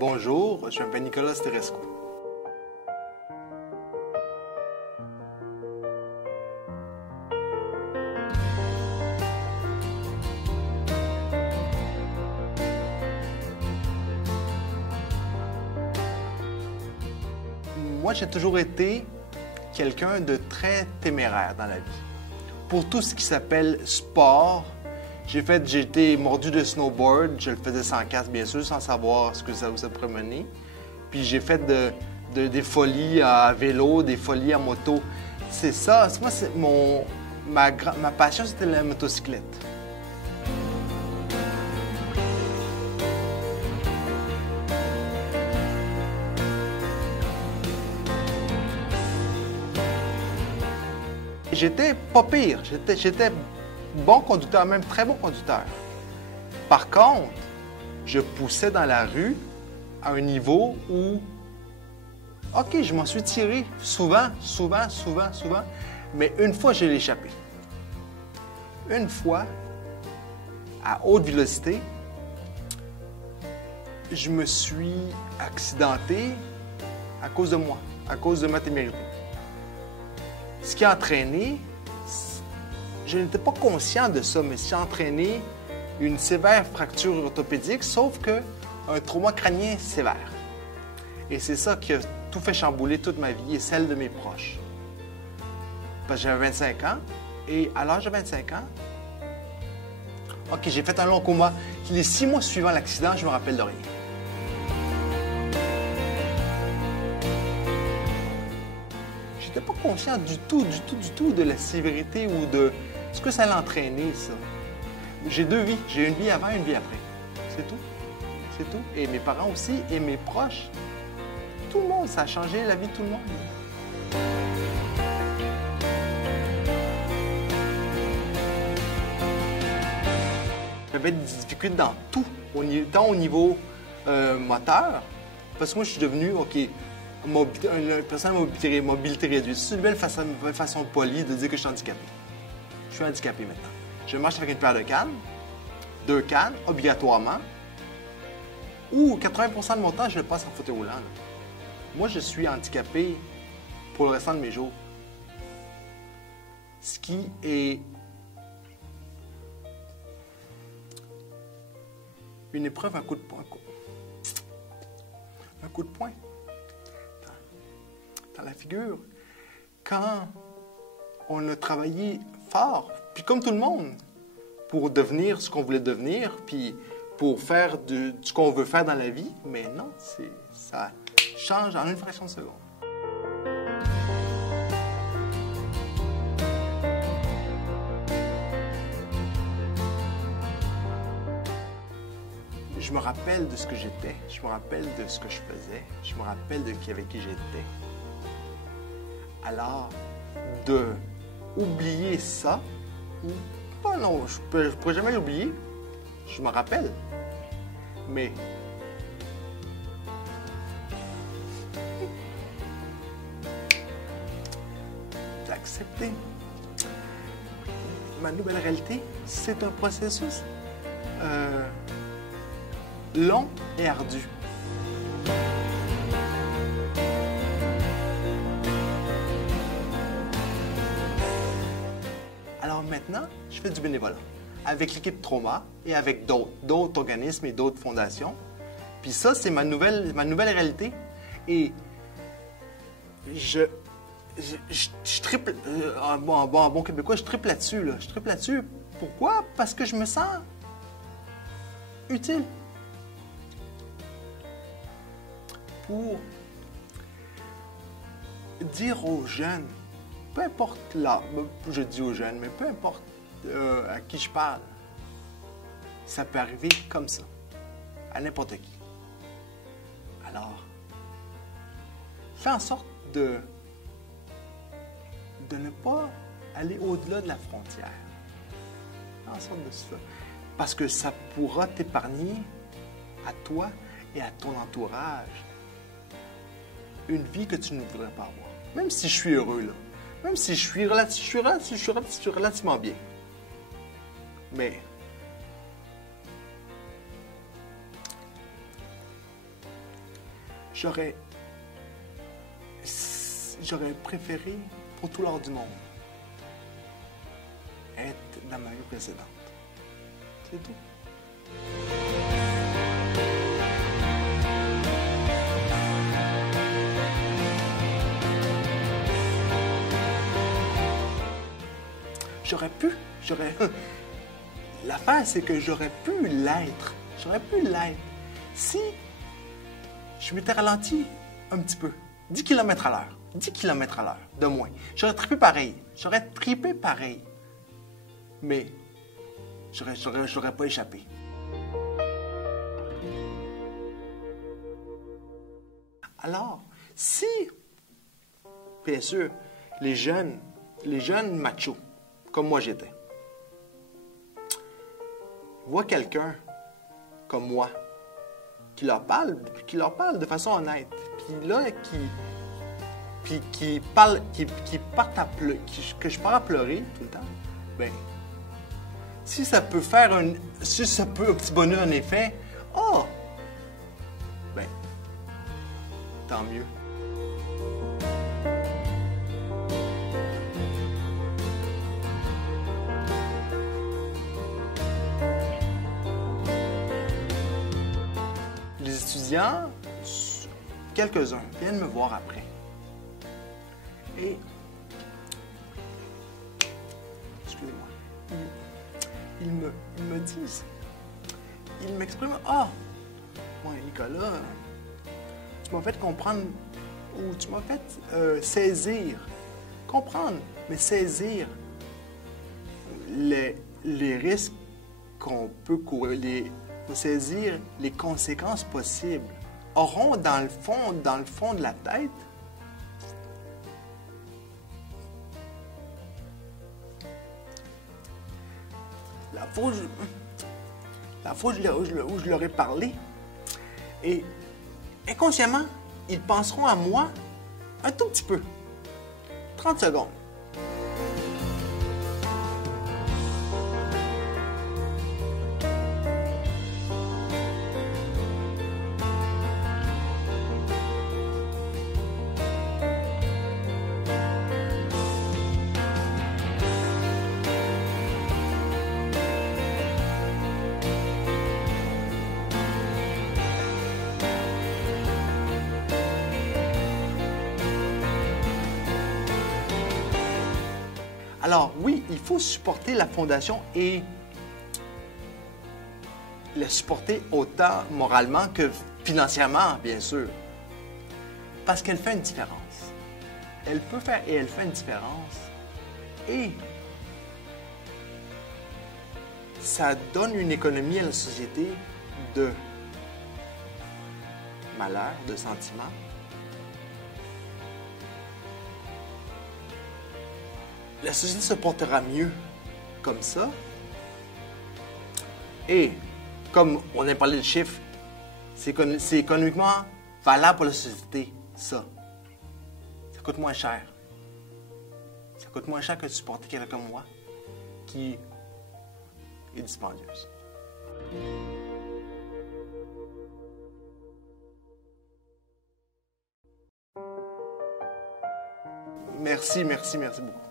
Bonjour, je m'appelle Nicolas Sterescu. Moi, j'ai toujours été quelqu'un de très téméraire dans la vie. Pour tout ce qui s'appelle sport, j'ai été mordu de snowboard, je le faisais sans casque, bien sûr, sans savoir ce que ça pourrait mener. Puis j'ai fait des folies à vélo, des folies à moto. C'est ça, moi, ma passion, c'était la motocyclette. J'étais pas pire, j'étais bon conducteur, même très bon conducteur. Par contre, je poussais dans la rue à un niveau où, OK, je m'en suis tiré souvent, mais une fois, je l'ai échappé. Une fois, à haute vélocité, je me suis accidenté à cause de moi, à cause de ma témérité. Ce qui a entraîné, je n'étais pas conscient de ça, mais ce qui a entraîné une sévère fracture orthopédique, sauf qu'un trauma crânien sévère. Et c'est ça qui a tout fait chambouler toute ma vie et celle de mes proches. Parce que j'avais 25 ans, et à l'âge de 25 ans, OK, j'ai fait un long coma. Les 6 mois suivant l'accident, je me rappelle de rien. Je n'étais pas conscient du tout de la sévérité ou de ce que ça allait entraîner, ça. J'ai 2 vies. J'ai une vie avant et une vie après. C'est tout. C'est tout. Et mes parents aussi, et mes proches. Tout le monde, ça a changé la vie de tout le monde. J'avais des difficultés dans tout, tant au niveau moteur, parce que moi, je suis devenu, OK, une personne à mobilité réduite. C'est une belle façon polie de dire que je suis handicapé. Je suis handicapé maintenant. Je marche avec une paire de cannes, 2 cannes, obligatoirement, ou 80% de mon temps, je le passe en fauteuil roulant. Là. Moi, je suis handicapé pour le restant de mes jours. Ce qui est une épreuve, un coup de poing. Un coup de poing dans la figure. Quand on a travaillé fort, puis comme tout le monde, pour devenir ce qu'on voulait devenir, puis pour faire ce qu'on veut faire dans la vie, mais non, ça change en une fraction de seconde. Je me rappelle de ce que j'étais, je me rappelle de ce que je faisais, je me rappelle avec qui j'étais. Alors, de oublier ça, non, je ne pourrais jamais l'oublier, je me rappelle, mais d'accepter ma nouvelle réalité, c'est un processus long et ardu. Alors maintenant, je fais du bénévolat avec l'équipe Trauma et avec d'autres organismes et d'autres fondations. Puis ça, c'est ma nouvelle réalité. Et je triple, en bon québécois, je triple là-dessus. Je triple là-dessus. Pourquoi? Parce que je me sens utile. Pour dire aux jeunes, peu importe là, je dis aux jeunes, mais peu importe à qui je parle, ça peut arriver comme ça, à n'importe qui. Alors, fais en sorte de ne pas aller au-delà de la frontière. Fais en sorte de ça. Parce que ça pourra t'épargner à toi et à ton entourage une vie que tu ne voudrais pas avoir. Même si je suis heureux, là. Même si je suis relativement bien. Mais j'aurais préféré, pour tout l'or du monde, être dans ma vie précédente. C'est tout. L'affaire, c'est que j'aurais pu l'être. Si je m'étais ralenti un petit peu. 10 km à l'heure. 10 km à l'heure, de moins. J'aurais trippé pareil. Mais j'aurais pas échappé. Alors, si, bien sûr, les jeunes machos, comme moi j'étais, voient quelqu'un comme moi, qui leur parle de façon honnête, qui que je pars à pleurer tout le temps, ben, si ça peut un petit bonheur un effet, ben, tant mieux. Les étudiants, quelques-uns, viennent me voir après. Et, excusez-moi, ils me disent, ils m'expriment, moi, Nicolas, tu m'as fait comprendre, ou tu m'as fait saisir, comprendre, mais saisir les risques qu'on peut courir, saisir les conséquences possibles, auront dans le fond de la tête, la fois où je leur ai parlé, et inconsciemment, ils penseront à moi un tout petit peu. 30 secondes. Alors oui, il faut supporter la fondation et la supporter autant moralement que financièrement, bien sûr. Parce qu'elle fait une différence. Elle peut faire et elle fait une différence. Et ça donne une économie à la société de malheur, de sentiments. La société se portera mieux comme ça. Et comme on a parlé de chiffres, c'est économiquement valable pour la société, ça. Ça coûte moins cher. Ça coûte moins cher que de supporter quelqu'un comme moi qui est dispendieuse. Merci beaucoup.